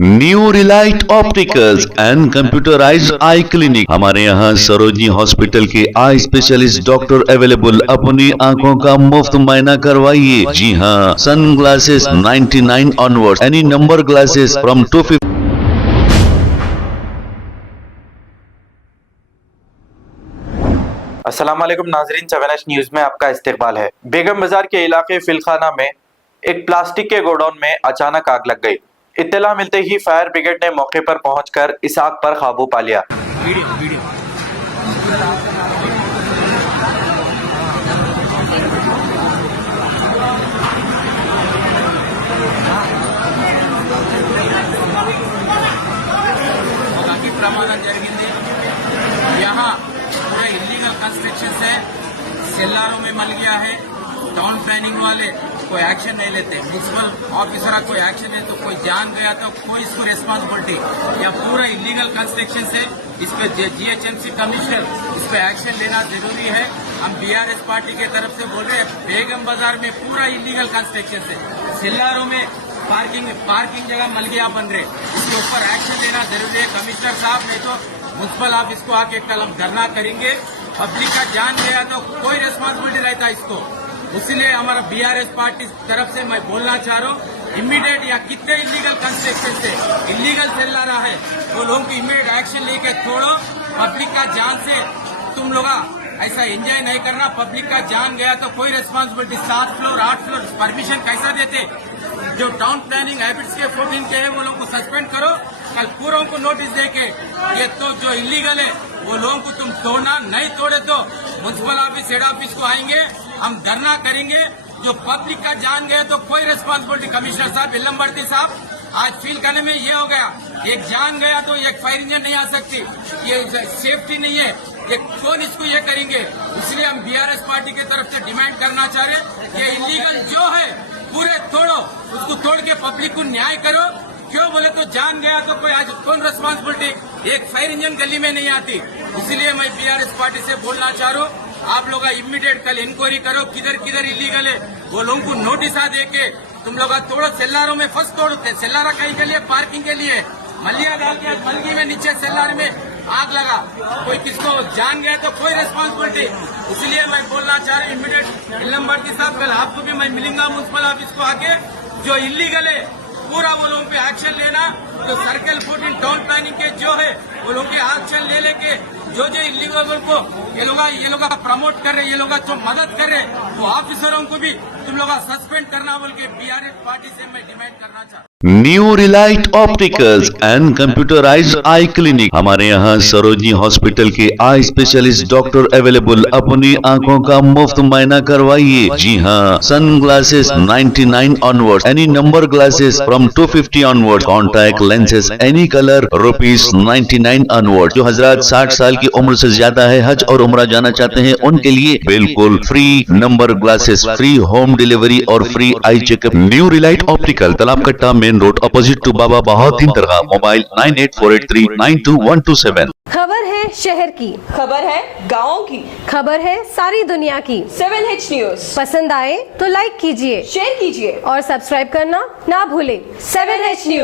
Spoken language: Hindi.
New Relight opticals and computerised I clinic. हमारे यहाँ सरोजनी हॉस्पिटल के आई स्पेशलिस्ट डॉक्टर अवेलेबल। अपनी आंखों का मुफ्त मुआयना करवाइए। जी हाँ, sun glasses 99 onward, any number glasses from 250। अस्सलाम वालेकुम नाजरीन, 7H न्यूज में आपका इस्तकबाल है। बेगम बाजार के इलाके फिलखाना में एक प्लास्टिक के गोडाउन में अचानक आग लग गई। इत्तला मिलते ही फायर ब्रिगेड ने मौके पर पहुंचकर इस आग पर काबू पा लिया। यहाँ पूरे इलीगल कंस्ट्रक्शन है, सेल्लारों में मल गया है। टाउन प्लानिंग वाले कोई एक्शन नहीं लेते, म्यूनसिपल ऑफिसर कोई एक्शन है तो कोई जान गया तो कोई इसको रिस्पॉन्सिबिलिटी। या पूरा इलीगल कंस्ट्रक्शन है, इस पे GHMC कमिश्नर इस पे एक्शन लेना जरूरी है। हम BRS पार्टी के तरफ से बोल रहे हैं, बेगम बाजार में पूरा इलीगल कंस्ट्रक्शन है, सेल्लारों में पार्किंग जगह मलगिया बन रहे, इसके ऊपर एक्शन लेना जरूरी है कमिश्नर साहब। नहीं तो म्यूनसिपल ऑफिस को आके कल हम धरना करेंगे। पब्लिक का जान गया तो कोई रिस्पॉन्सिबिलिटी रहता है इसको। इसलिए हमारा BRS पार्टी तरफ से मैं बोलना चाह रहा हूँ, इमीडिएट या कितने इलीगल कंस्ट्रक्शन से इलीगल चल रहा है वो लोगों की इमीडिएट एक्शन लेके छोड़ो। पब्लिक का जान से तुम लोग ऐसा एंजॉय नहीं करना। पब्लिक का जान गया तो कोई रिस्पॉन्सिबिलिटी। 7 फ्लोर 8 फ्लोर परमिशन कैसा देते? जो टाउन प्लानिंग हैबिट्स के 14 के है वो लोगों को सस्पेंड करो। कल पूरों को नोटिस देके ये तो जो इलीगल है वो लोगों को तुम तोड़ना, नहीं तोड़े तो म्यूनसिपल ऑफिस हेड ऑफिस को आएंगे, हम धरना करेंगे। जो पब्लिक का जान गया तो कोई रिस्पॉन्सिबिलिटी। कमिश्नर साहब इल्लमबर्ती साहब, आज फील करने में ये हो गया, एक जान गया तो एक फायर इंजन नहीं आ सकती, ये सेफ्टी नहीं है, ये कौन इसको ये करेंगे। इसलिए हम BRS पार्टी की तरफ से डिमांड करना चाह रहे, ये इलीगल जो है पूरे तोड़ो, उसको तोड़ के पब्लिक को न्याय करो। क्यों बोले तो जान गया तो कोई आज कौन रिस्पॉन्सिबिलिटी। एक फायर इंजन गली में नहीं आती। इसलिए मैं BRS पार्टी से बोलना चाह रहा हूँ, आप लोग इमीडिएट कल इंक्वायरी करो, किधर किधर इलीगल है वो लोगों को नोटिस दे के तुम लोग तोड़ो। सेल्लारों में फर्स्ट तोड़ते, सेल्लारा कहीं के लिए पार्किंग के लिए मलिया डाल के मलगी में नीचे सेल्लार में आग लगा, कोई किसको जान गया तो कोई रिस्पॉन्सिबिलिटी। इसलिए मैं बोलना चाह रहा हूँ इमीडिएट इल्लमबर्ती साहब, कल आपको भी मैं मिलूंगा म्यूनसिपल ऑफिस को आके, जो इलीगल है पूरा वो लोगों पे एक्शन लेना। जो सर्कल 14 टाउन प्लानिंग के जो है वो लोगों के एक्शन ले लेके जो इलीगल को ये लोग प्रमोट कर रहे, ये लोग जो मदद कर रहे वो ऑफिसरों को भी तुम लोग सस्पेंड करना बोल के BRS पार्टी से मैं डिमांड करना चाहता हूँ। New Relight opticals and computerised I clinic. हमारे यहाँ सरोजनी हॉस्पिटल के आई स्पेशलिस्ट डॉक्टर अवेलेबल। अपनी आंखों का मुफ्त मुआयना करवाइए। जी हाँ, sun glasses 99 onward, any number glasses from 250 onward, contact lenses any colour ₹99 onward. जो हजरात 60 साल की उम्र से ज्यादा है, हज और उम्रा जाना चाहते हैं, उनके लिए बिल्कुल free number glasses, free home delivery और free eye checkup. New Relight Optical, Talab Katta, main road, opposite to Baba Bahauddin Dargah. Mobile 9848392127। खबर है शहर की, खबर है गाँव की, खबर है सारी दुनिया की। 7H न्यूज पसंद आए तो लाइक कीजिए, शेयर कीजिए और सब्सक्राइब करना ना भूले। 7H news.